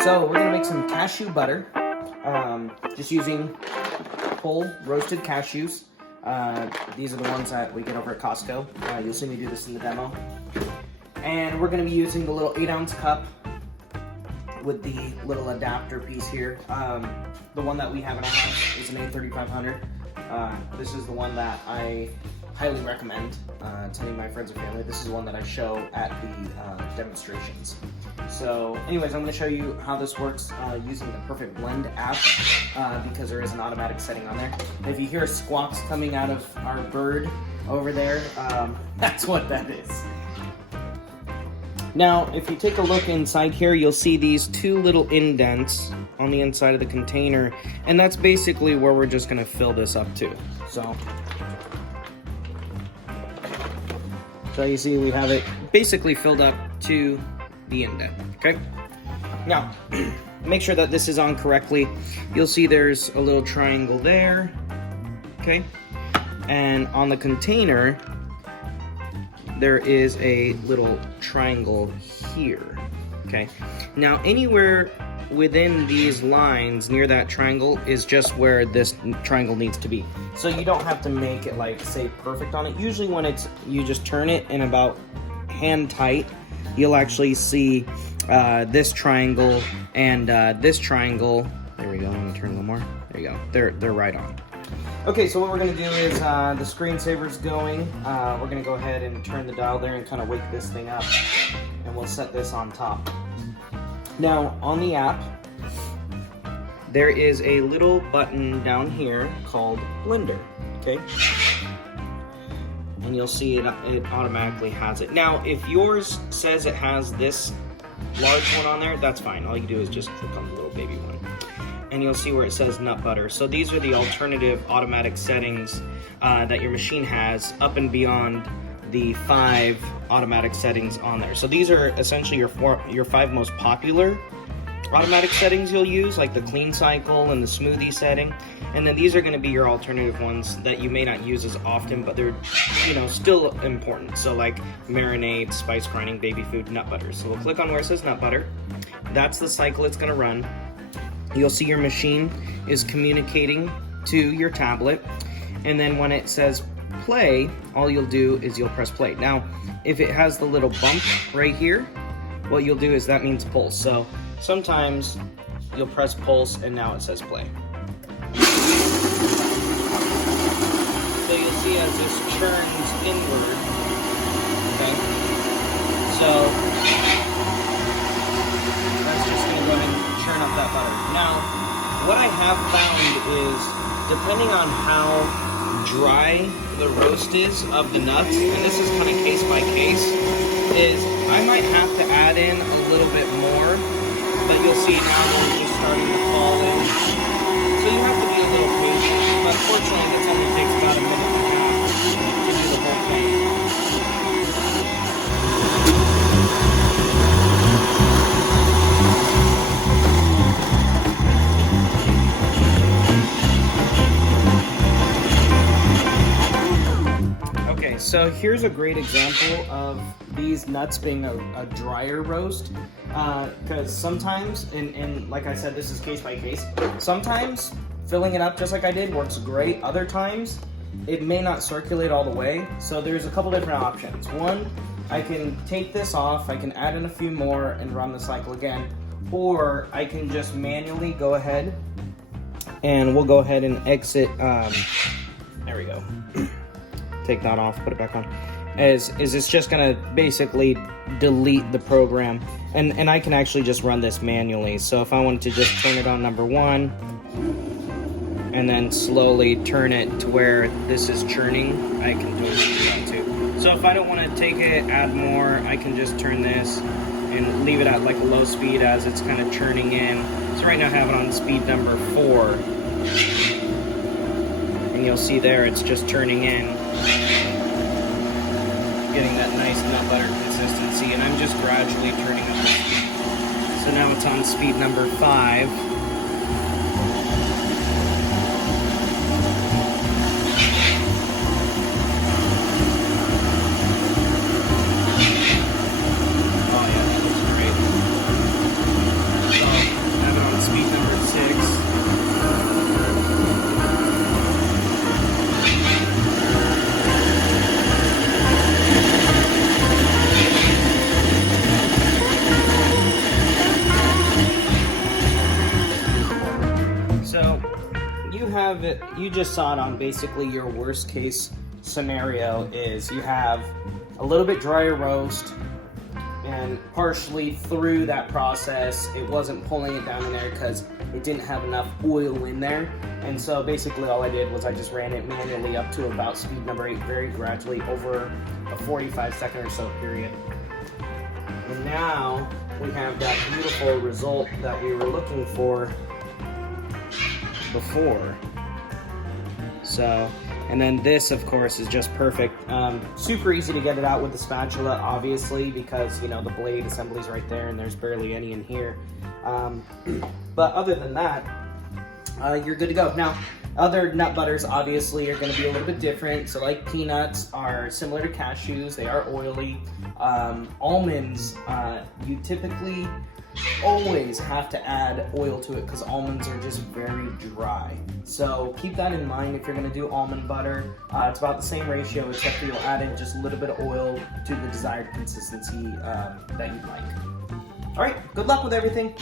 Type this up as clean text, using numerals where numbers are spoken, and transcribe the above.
So we're gonna make some cashew butter, just using whole roasted cashews. These are the ones that we get over at Costco. You'll see me do this in the demo. And we're gonna be using the little 8-ounce cup with the little adapter piece here. The one that we have in our house is an A3500. This is the one that I highly recommend to any of my friends and family. This is the one that I show at the demonstrations. So anyways, I'm going to show you how this works using the Perfect Blend app because there is an automatic setting on there. If you hear squawks coming out of our bird over there, that's what that is. Now, if you take a look inside here, you'll see these two little indents on the inside of the container, and that's basically where we're just going to fill this up to. So you see we have it basically filled up to the indent, okay? Now, make sure that this is on correctly. You'll see there's a little triangle there, okay? And on the container, there is a little triangle here, okay? Now, anywhere within these lines near that triangle is just where this triangle needs to be. So you don't have to make it like, say, perfect on it. Usually when you just turn it in about hand tight, you'll actually see this triangle and this triangle. There we go, I'm gonna turn a little more. There you go, they're right on. Okay, so what we're going to do is, the screensaver's going, we're going to go ahead and turn the dial there and kind of wake this thing up, and we'll set this on top. Now, on the app, there is a little button down here called Blender, okay? And you'll see it automatically has it. Now, if yours says it has this large one on there, that's fine. All you do is just click on the little baby one. And you'll see where it says nut butter. So these are the alternative automatic settings that your machine has up and beyond the 5 automatic settings on there. So these are essentially your 5 most popular automatic settings you'll use, like the clean cycle and the smoothie setting. And then these are going to be your alternative ones that you may not use as often, but they're, you know, still important. So like marinade, spice grinding, baby food, nut butter. So we'll click on where it says nut butter. That's the cycle it's going to run. You'll see your machine is communicating to your tablet, and then when it says play, all you'll do is you'll press play. Now, if it has the little bump right here, what you'll do is that means pulse. So sometimes you'll press pulse and now it says play. So you'll see as this churns inward, okay? So that's just gonna go ahead and churn up that butter. Now, what I have found is, depending on how dry the roast is of the nuts, and this is kind of case by case, is I might have to add in a little bit more, but you'll see now they're just starting to fall in. So you have to be a little patient, but fortunately this only takes about a minute and a half to do the whole thing. So here's a great example of these nuts being a drier roast, because sometimes, and like I said, this is case by case, sometimes filling it up just like I did works great. Other times, it may not circulate all the way. So there's a couple different options. One, I can take this off, I can add in a few more and run the cycle again, or I can just manually go ahead and we'll go ahead and exit, there we go. Take that off, put it back on. Is it's just gonna basically delete the program, and I can actually just run this manually. So if I wanted to just turn it on number 1 and then slowly turn it to where this is churning, I can totally do that too. So if I don't want to take it, add more, I can just turn this and leave it at like a low speed as it's kind of churning in. So right now I have it on speed number 4. And you'll see there it's just turning in, getting that nice nut butter consistency, and I'm just gradually turning up the speed. So now it's on speed number 5. Oh yeah, that looks great. So have it, you just saw it on basically your worst case scenario is you have a little bit drier roast, and partially through that process, it wasn't pulling it down in there because it didn't have enough oil in there. And so basically all I did was I just ran it manually up to about speed number 8 very gradually over a 45-second or so period. And now we have that beautiful result that we were looking for before. So, and then this of course is just perfect. Super easy to get it out with the spatula, obviously, because you know the blade assembly's right there and there's barely any in here. But other than that, you're good to go. Now, other nut butters obviously are going to be a little bit different. So like peanuts are similar to cashews, they are oily. Almonds, you typically always have to add oil to it because almonds are just very dry. So keep that in mind if you're going to do almond butter. It's about the same ratio, except for you'll add in just a little bit of oil to the desired consistency that you'd like. All right, good luck with everything.